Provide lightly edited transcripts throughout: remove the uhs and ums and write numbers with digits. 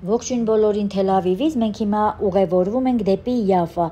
Ողջույն բոլորին Թել Ավիվից, մենք հիմա ուղևորվում ենք դեպի Յաֆա։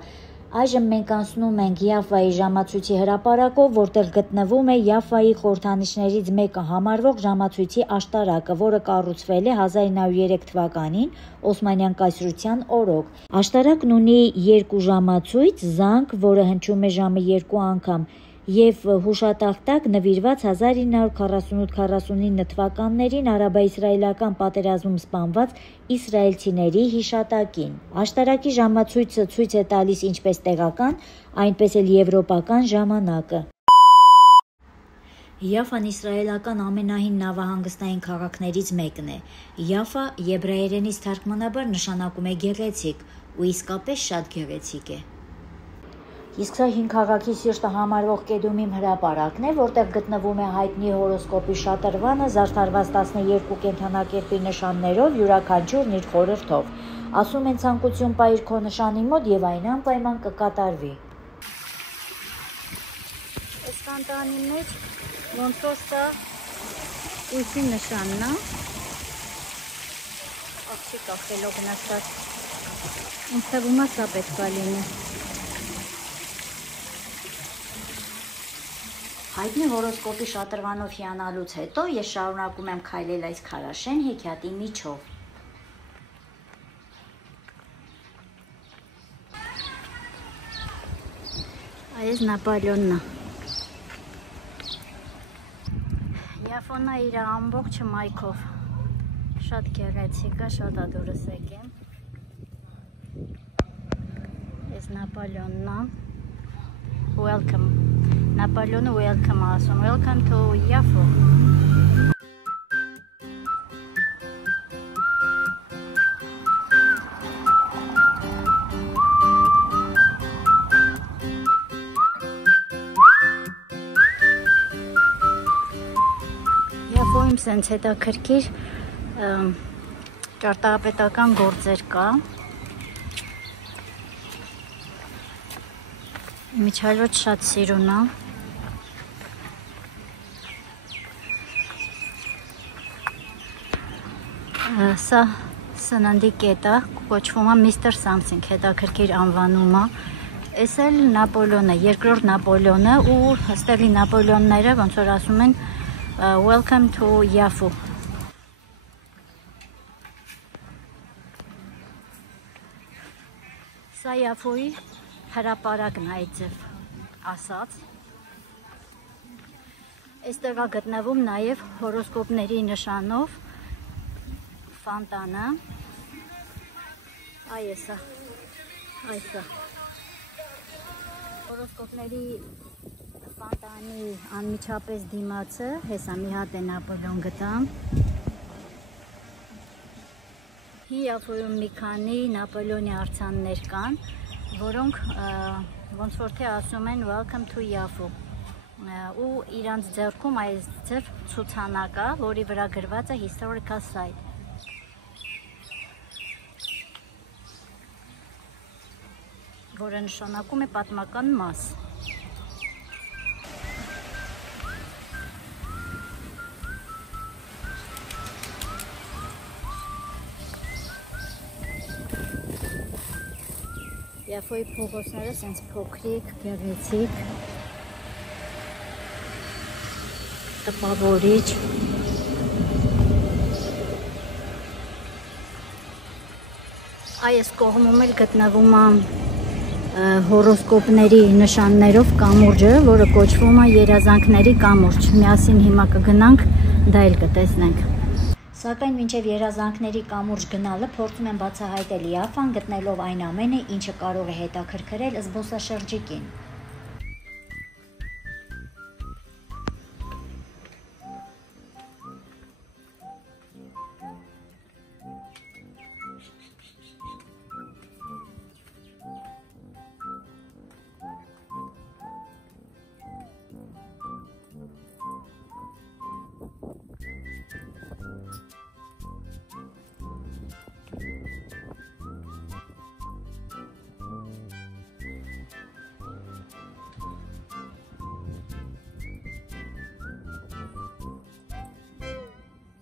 Այժմ մենք անցնում ենք Յաֆայի ժամացույցի հրապարակով, որտեղ գտնվում է Յաֆայի խորհրդանիշներից մեկը համարվող ժամացույցի աշտարակը, որը կառուցվել է 1903 թվականին Օսմանյան կայսրության օրոք։ Աշտարակն ունի երկու ժամացույց, զանգ, որը հնչում է ժամը 2 անգամ, և հուշատախտակ նվիրված 1948-49 թվականներին արաբա-իսրայելական պատերազմում սպանված իսրայելցիների հիշատակին։ Աշտարակի ժամացույցը ցույց է տալիս ինչպես տեղական, այնպես էլ եվրոպական ժամանակը։ Յաֆան իսրայելական ամենահին նավահանգստային քաղաքներից մեկն է։ Յաֆա եբրայերենից թարգմանաբար նշանակում է գեղեցիկ, ու իսկապես շատ գեղեցիկ է։ Իսկ սա հին քաղաքի սիրտը համարվող Կեդումիմ հրապարակն է, որտեղ գտնվում է հայտնի հորոսկոպի շատրվանը, զարդարված 12 կենդանակերպի նշաններով, յուրաքանչյուրն իր խորհրդով։ Ասում են ցանկություն պահիր քո նշանի մոտ և այն անպայման կկատարվի։ Այս ֆոնտանի մեջ ոնց որ սա ուսի նշանն է։ Աղջիկա խելոք գնացած։ Ինձ թվում է սա պետք է լինի։ Հայտնի հորոսկոպի շատրվանով հիանալուց հետո ես շարունակում եմ քայլել այս քարաշեն հեքիաթի միջով։ Այս Նապոլեոնն է։ Յաֆոնը իր ամբողջ մայքով շատ գեղեցիկ է, շատ ադորս եկեմ։ Այս Նապոլեոնն է։ Welcome. Նապոլեոնը welcome ասում, welcome to Յաֆո։ Յաֆոյում սենց հետաքրքիր ճարտարապետական գործեր կա։ Միջավայրը շատ սիրուն է։ Սա սննդի կետ է, կոչվում է Mr. Something, հետաքրքիր անվանում է։ Էս էլ Նապոլեոնը, երկրորդ Նապոլեոնը, ու ստեղի Նապոլեոնները ոնց որ ասում են welcome to Յաֆո։ Սա Յաֆոյի հրապարակն է այդձև ասած։ Այստեղ է գտնվում նաև հորոսկոպների նշանով ֆոնտանը։ Այսա։ Հորոսկոպների ֆոնտանի անմիջապես դիմացը, հեսա մի հատ է Նապոլեոն գտամ։ Յաֆոյում մի քանի Նապոլեոնի արձաններ կան, որոնք ոնց որ թե ասում են welcome to Յաֆո, ու իրանց ձեռքում այս ձև ցուցանակ է, որի վրա գրված է historical site, որը նշանակում է պատմական մաս։ Յաֆոյի փողոցները սենց փոքրիկ, գեղեցիկ, տպավորիչ։ Այս կողմում էլ գտնվում է հորոսկոպների նշաններով կամուրջը, որը կոչվում է երազանքների կամուրջ։ Միասին հիմա կգնանք, դա էլ կտեսնենք։ Սակայն մինչև երազանքների կամուրջ գնալը փորձում եմ բացահայտել Յաֆան, գտնելով այն ամենը, ինչը կարող է հետաքրքրել զբոսաշրջիկին։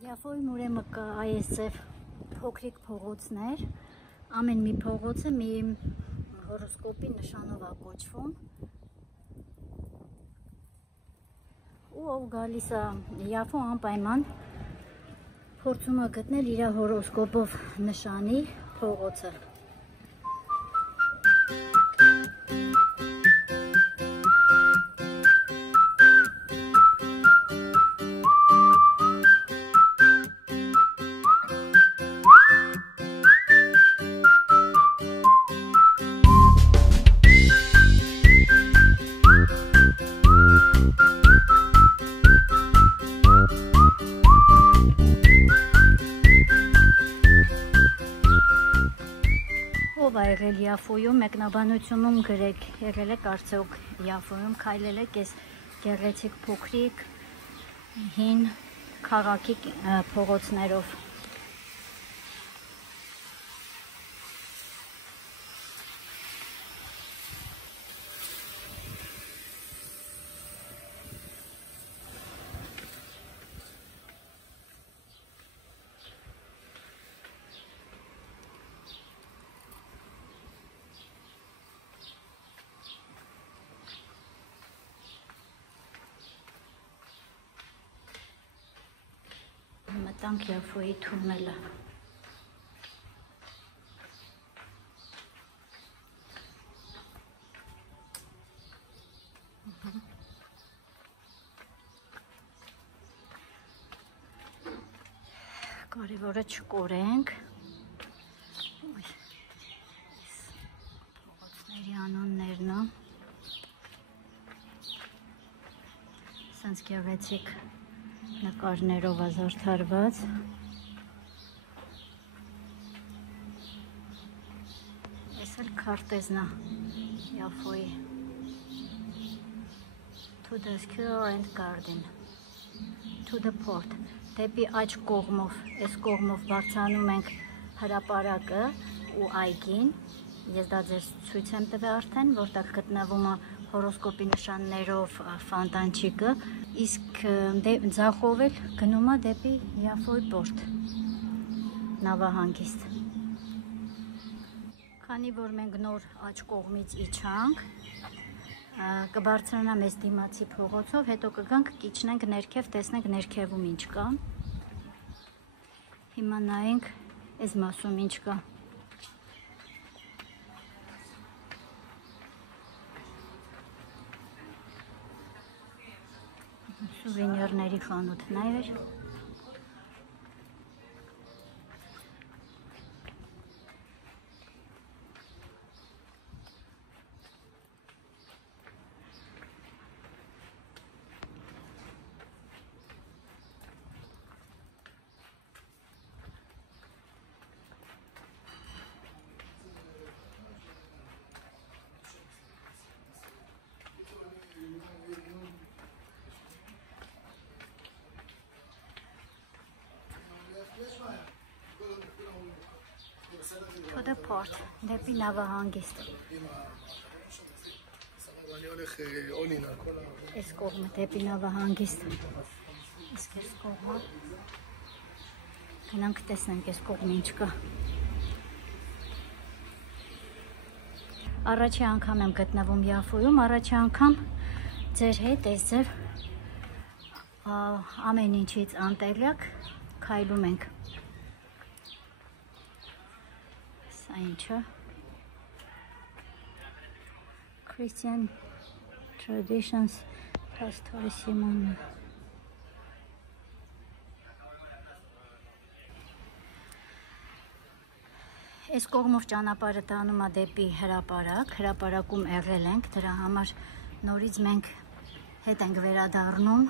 Յաֆոյում ուրեմն կա այս ձև փոքրիկ փողոցներ, ամեն մի փողոցը մի հորոսկոպի նշանով է կոչվում, ու ով գալիս է Յաֆո անպայման փորձում է գտնել իր հորոսկոպով նշանի փողոցը։ Եղել Յաֆոյում, մեկնաբանությունում գրեք, եղել եք արդյոք Յաֆոյում, քայլել եք այս գեղեցիկ փոքրիկ հին քաղաքի փողոցներով։ Մտանք Յաֆոյի թունելը։ Կարևորը չկորենք։ Փողոցների անուններն է։ Սենց գեղեցիկ նկարներով զարդարված։ Այս էլ քարտեզն է Յաֆոյի։ To the square and garden. To the port. Դեպի աջ կողմով, այս կողմով բարձրանում ենք հրապարակը ու այգին։ Ես դա ձեզ ցույց եմ տվել արդեն, որտեղ գտնվում է հորոսկոպի նշաններով ֆոնտանչիկը, իսկ ձախով էլ գնում է դեպի Յաֆոյի պորտ, նավահանգիստ։ Քանի որ մենք նոր աջ կողմից իջանք, կբարձրանա մեզ դիմացի փողոցով, հետո կգանք կիջնենք ներքև, տեսնենք ներքևում ինչ կա։ Հիմա նայենք այս մասում ինչ կա։ Սուվենիրների խանութներ։ To the port, դեպի նավահանգիստ։ Այս կողմը դեպի նավահանգիստ։ Իսկ այս կողմը գնանք տեսնենք այս կողմը ինչ կա։ Առաջի անգամ եմ գտնվում Յաֆոյում, առաջի անգամ ձեր հետ այս ձև ամեն ինչից անտեղյակ քայլում ենք։ Ինչը Christian traditions pastorissimum Այս կողմով ճանապարհը տանում է դեպի հրապարակ, հրապարակում եղել ենք, դրա համար նորից մենք հետ ենք վերադառնում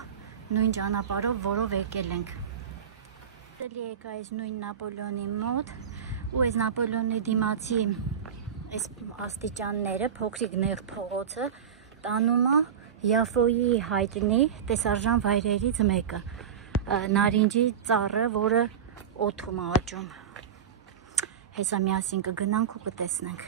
նույն ճանապարհով, որով եկել ենք։ Դելի եկա այս նույն Նապոլեոնի մոտ ու այս Նապոլեոնի դիմացի այս աստիճանները, փոքրիկ նեղ փողոցը տանում է Յաֆոյի հայտնի տեսարժան վայրերից մեկը, նարինջի ծառը, որը օդում է աճում։ Հեսա միասին կգնանք ու կտեսնենք։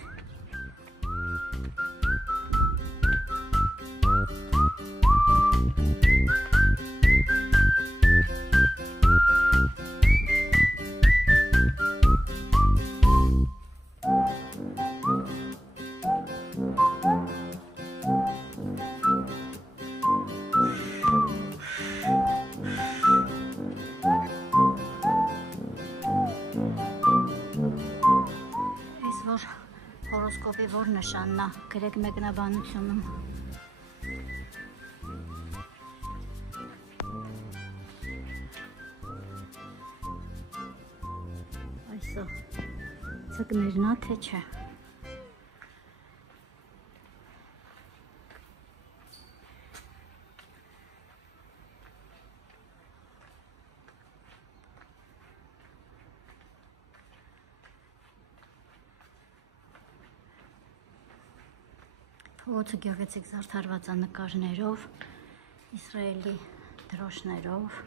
հորոսկոպի որ նշանն է գրեք մեկնաբանությունում։ Այսո ցկներն է թե չէ։ Փողոցը գեղեցիկ զարդարված է նկարներով, Իսրայելի դրոշներով։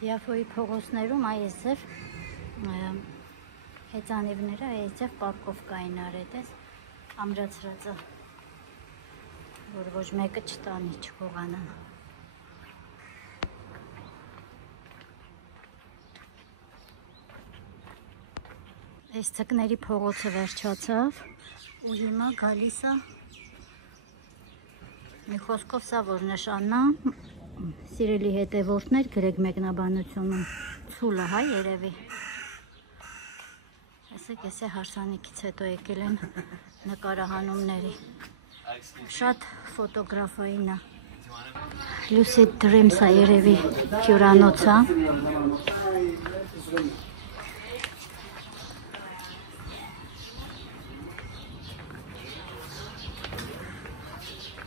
Եվոյի փողոցներում այս ձև հեծանիվները այս ձև պարկով կային արետես ամրացրածը, որ ոչ մեկը չտանի, չկողանան։ Այս ցկների փողոցը վերջացավ ու հիմա գալիս է մի խոսքով սա որ նշանն է, սիրելի հետևորդներ, գրեք մեկնաբանությունում ցուլը հայ երևի։ Ասեք, ես հարսանիքից հետո եկել են նկարահանումների։ Շատ ֆոտոգրաֆային է։ Lucid Dreams է երևի հյուրանոցը։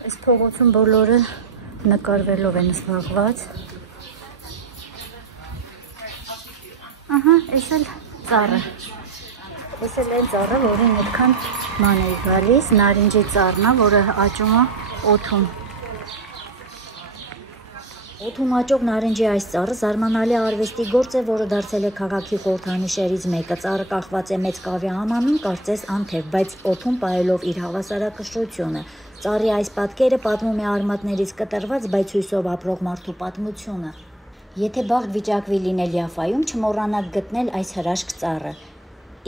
Այս փողոցում բոլորը նկարվելով են զբաղված։ Ահա, այս էլ ծառը։ Այս էլ այն ծառը, որին այդքան ման է գալիս, նարինջի ծառն է, որը աճում է օդում։ Օդում աճող նարինջի այս ծառը զարմանալի արվեստի գործ է, որը դարձել է քաղաքի խորհրդանիշերից մեկը։ Ծառը կախված է մեծ կավյահամանում, կարծես անթև, բայց օդում պահելով իր հավասարակշռությունը։ Ծառի այս պատկերը պատմում է արմատներից կտրված, բայց հույսով ապրող մարդու պատմությունը։ Եթե բաղ վիճակվի լինել Յաֆայում, չմոռանաք գտնել այս հրաշք ծառը։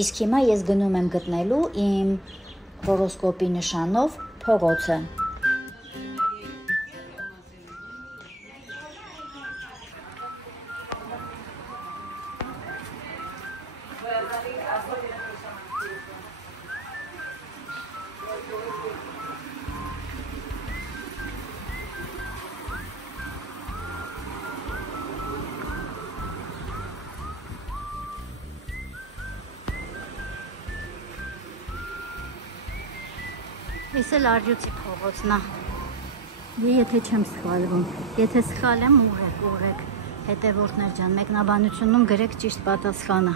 Իսկ հիմա ես գնում եմ գտնելու իմ հորոսկոպի նշանով փողոցը։ Այս էլ Արյուցի փողոցն է։ Եթե չեմ սխալվում, եթե սխալ եմ, ուղղեք, հետևորդներ ջան, մեկնաբանությունում գրեք ճիշտ պատասխանը։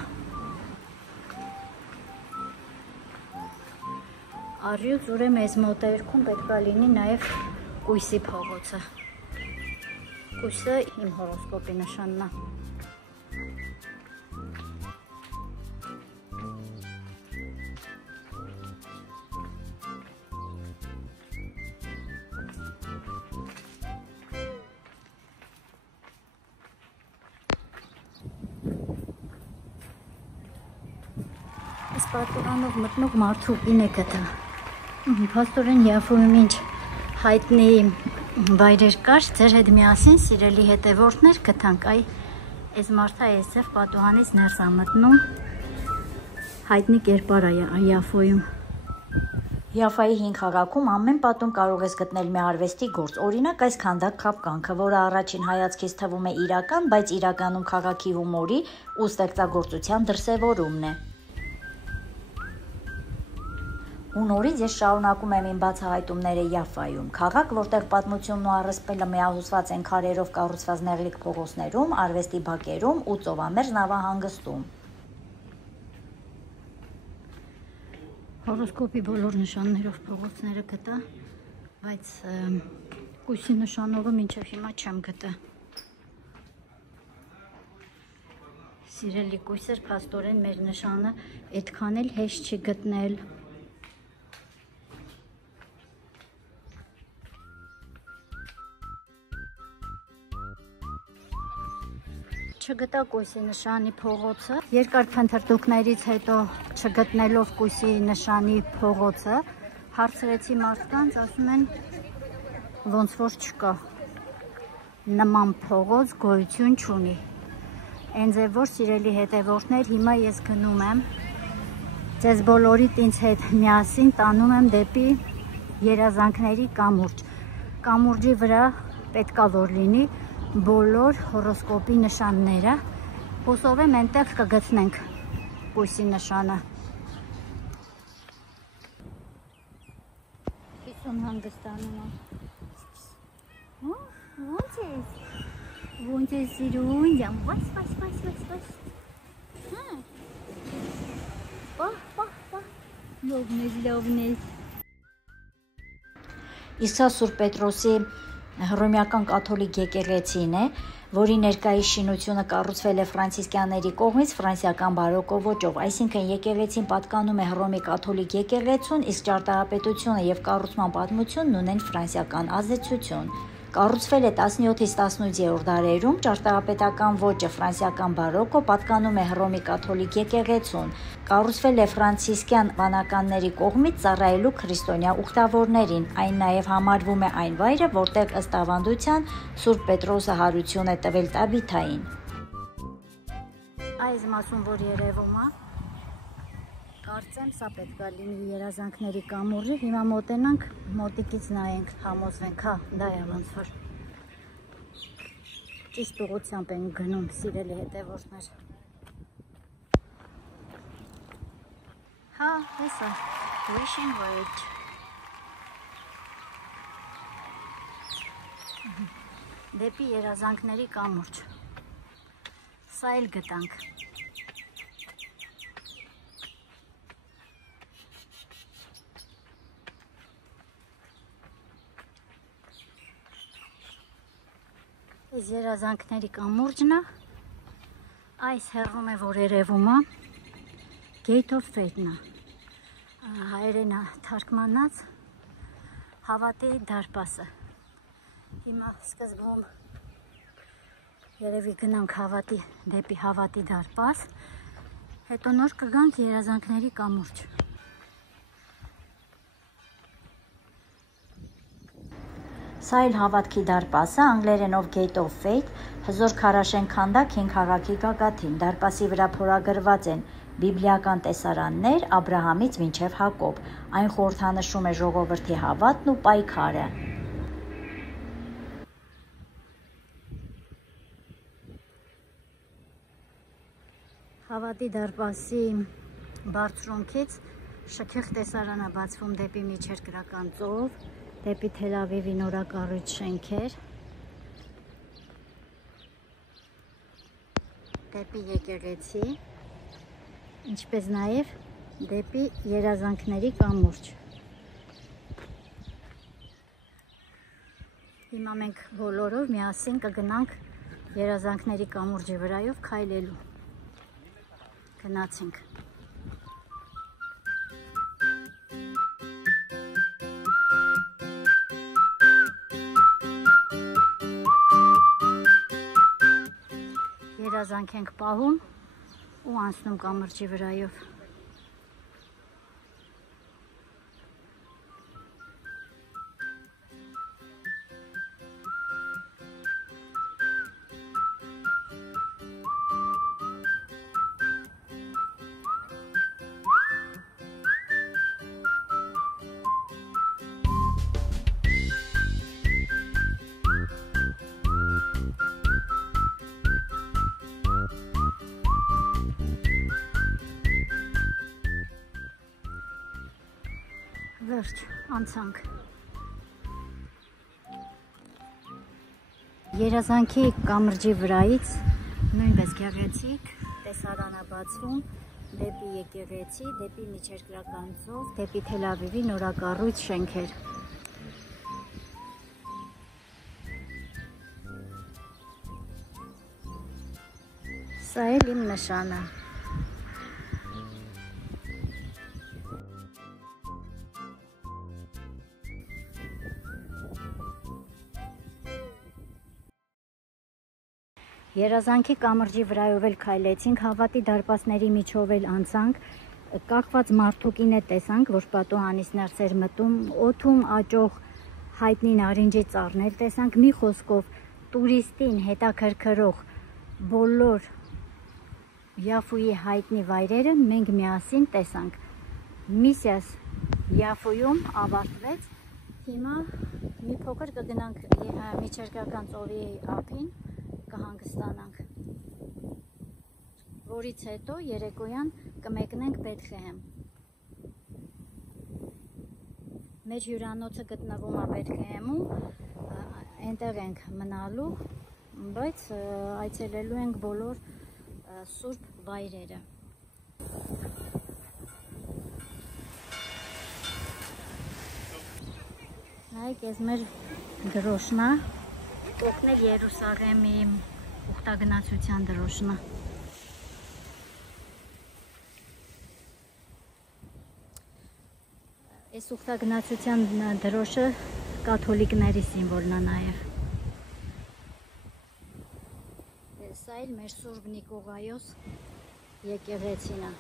Արյուծ ուրեմն այս մոտերքում պետք է լինի նաև կույսի փողոցը։ Կույսը իմ հորոսկոպի նշանն է։ Պատուրանով մտնող մարդու կին է գտա։ Փաստորեն Յաֆոյում ինչ հայտնի վայրեր կար, ձեր հետ միասին սիրելի հետևորդներ գտանք, այս մարդը այսև պատուհանից ներս է մտնում, հայտնի կերպար է Յաֆոյում։ Յաֆայի հին քաղաքում ամեն պատում կարող ես գտնել մի արվեստի գործ, օրինակ այս քանդակ քապկանքը, որը առաջին հայացքից թվում է իրական, բայց իրականում քաղաքի հումորի ու ստեղծագործության դրսևորումն է։ Ու նորից ես շարունակում եմ իմ բացահայտումները Յաֆայում, քաղաք, որտեղ պատմությունն ու առասպելը միահյուսված են քարերով կառուցված նեղլիկ փողոցներում, արվեստի բակերում ու ծովամերձ նավահանգստում։ Հորոսկոպի բոլոր նշաններով փողոցները գտա, բայց կույսի նշանով մինչև հիմա չեմ գտա։ Սիրելի կույսեր, փաստորեն մեր նշանը այդքան էլ հեշտ չի գտնել։ Չգտա կույսի նշանի փողոցը, երկար փնտրտուքներից հետո չգտնելով կույսի նշանի փողոցը, հարցրեցի մարդկանց, ասում են ոնց որ չկա, նման փողոց գոյություն չունի։ Այն ձև որ սիրելի հետևորդներ, հիմա ես գնում եմ, ձեզ բոլորիդ ինձ հետ միասին տանում եմ դեպի երազանքների կամուրջ։ Կամուրջի վրա պետքա որ լինի բոլոր հորոսկոպի նշանները, հուսով եմ այնտեղ կգտնենք կույսի նշանը։ 50 հանգստանում եմ։ Ոնց ես սիրուն ջան, լովն ես։ Իսկ սա Սուրբ Պետրոսի հռոմեական կաթոլիկ եկեղեցին է, որի ներկայիս շինությունը կառուցվել է ֆրանցիսկյանների կողմից ֆրանսիական բարոկո ոճով, այսինքն եկեղեցին պատկանում է Հռոմի կաթոլիկ եկեղեցուն, իսկ ճարտարապետությունը եւ կառուցման պատմությունն ունեն ֆրանսիական ազդեցություն։ Կառուցվել է 17-ից 18-րդ դարերում, ճարտարապետական ոճը ֆրանսիական բարոկո պատկանում է Հռոմի կաթոլիկ եկեղեցուն, կառուցվել է ֆրանցիսկյան վանականների կողմից ծառայելու քրիստոնյա ուխտավորներին, այն նաև համարվում է այն վայրը, որտեղ ըստ ավանդության Սուրբ Պետրոսը հարություն է տվել Տաբիթային։ Այս մասում, որ երևում է, կարծեմ սա պետք է լինի երազանքների կամուրջը, հիմա մոտենանք, մոտիկից նայենք, համոզվենք, հա, դա է ոնց որ ճիշտ ուղղությամբ ենք գնում, սիրելի հետևորդներ։ Հա, հեսա, wishing word։ Դեպի երազանքների կամուրջ։ Սա էլ գտանք։ Այս երազանքների կամուրջն է, այս հեռվում է, որ երևում է, Gate of Fate-ն է, հայերեն թարգմանած հավատի դարպասը։ Հիմա սկզբում երևի գնանք դեպի հավատի դարպաս, հետո նոր կգանք երազանքների կամուրջ։ Սա էլ հավատքի դարպասը, անգլերենով Gate of Fate, հզոր քարաշեն քանդակ հին քաղաքի գագաթին, դարպասի վրա փորագրված են բիբլիական տեսարաններ Աբրահամից մինչև Հակոբ, այն խորհրդանշում է ժողովրդի հավատն ու պայքարը։ Հավատի դարպասի բարձրունքից շքեղ տեսարան է բացվում դեպի միջերկրական ծով, դեպի Թել Ավիվի նորակառույց շենքեր, դեպի եկեղեցի, ինչպես նաև դեպի երազանքների կամուրջ։ Հիմա մենք բոլորով միասին կգնանք երազանքների կամուրջի վրայով քայլելու։ Գնացինք։ Երազանք ենք պահում ու անցնում կամրջի վրայով։ Լուրջ, անցանք։ Երազանքի կամրջի վրայից նույնպես գեղեցիկ տեսարան է բացվում դեպի եկեղեցի, դեպի միջերկրական ծով, դեպի Թել Ավիվի նորակառույց շենքեր։ Սա էլ իմ նշանը։ Երազանքի կամրջի վրայով էլ քայլեցինք, Հավատի դարպասների միջով էլ անցանք, կախված մարդուկին է տեսանք, որ պատուհանից ներս էր մտում, օդում աճող հայտնի նարինջի ծառներ տեսանք, մի խոսքով տուրիստին հետաքրքրող բոլոր Յաֆուի հայտնի վայրերը մենք միասին տեսանք։ Միսիաս Յաֆուում ավարտվեց, հիմա մի փոքր կգնանք միջերկրական ծովի ափին, կհանգստանանք, որից հետո երեկոյան կմեկնենք Բեթլեհեմ։ Մեր հյուրանոցը գտնվում է Բեթլեհեմում, այնտեղ ենք մնալու, բայց այցելելու ենք բոլոր սուրբ վայրերը։ Նայեք, ես մեր դրոշնա, օգնել Երուսաղեմի ուխտագնացության դրոշնա։ Այս ուխտագնացության դրոշը կաթոլիկների սիմվոլն է նաև։ Սա էլ մեր Սուրբ Նիկողայոս եկեղեցին է։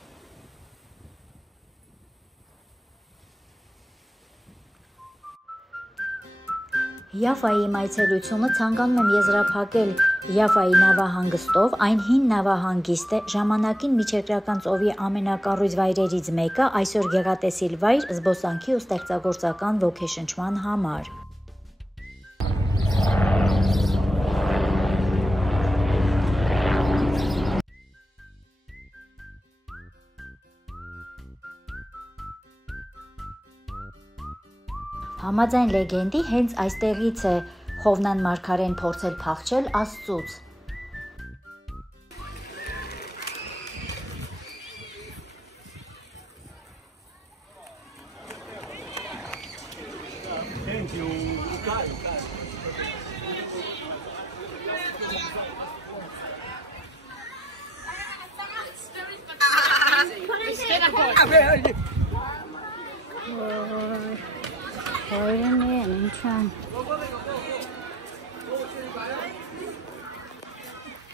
Յաֆայի իմ այցելությունը ցանկանում եմ եզրափակել Յաֆայի նավահանգստով, այն հին նավահանգիստ է, ժամանակին միջերկրական ծովի ամենակառույց վայրերից մեկը, այսօր գեղատեսիլ վայր զբոսանքի ու ստեղծագործական ոգեշնչման համար։ Համաձայն լեգենդի, հենց այստեղից է Խովնան մարգարեն փորձել փախչել Աստծուց։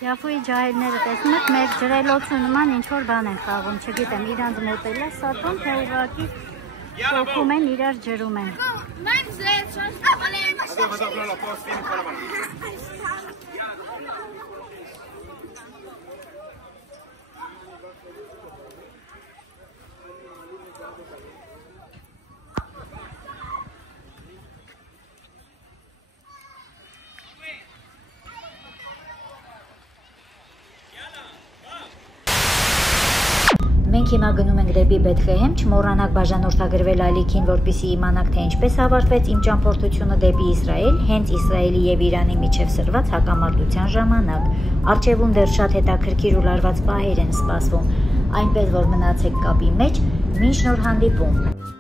Յաֆուի ջահելները տեսնում եք, մեր ջրելոցու նման ինչ-որ բան են խաղում, չգիտեմ, իրանց մոտել է սատուն, թե ուղղակի շոքում են, իրար ջրում են։ Մենք հիմա գնում ենք դեպի Բեթլեհեմ, չմոռանաք բաժանորդագրվել ալիքին, որպեսզի իմանաք, թե ինչպես ավարտվեց իմ ճամփորդությունը դեպի Իսրայել, հենց Իսրայելի եւ Իրանի միջև սրված հակամարտության ժամանակ։ Առջևում դեռ շատ հետաքրքիր ու լարված պահեր են սպասվում, այնպես որ մնացեք կապի մեջ, մինչ նոր հանդիպում։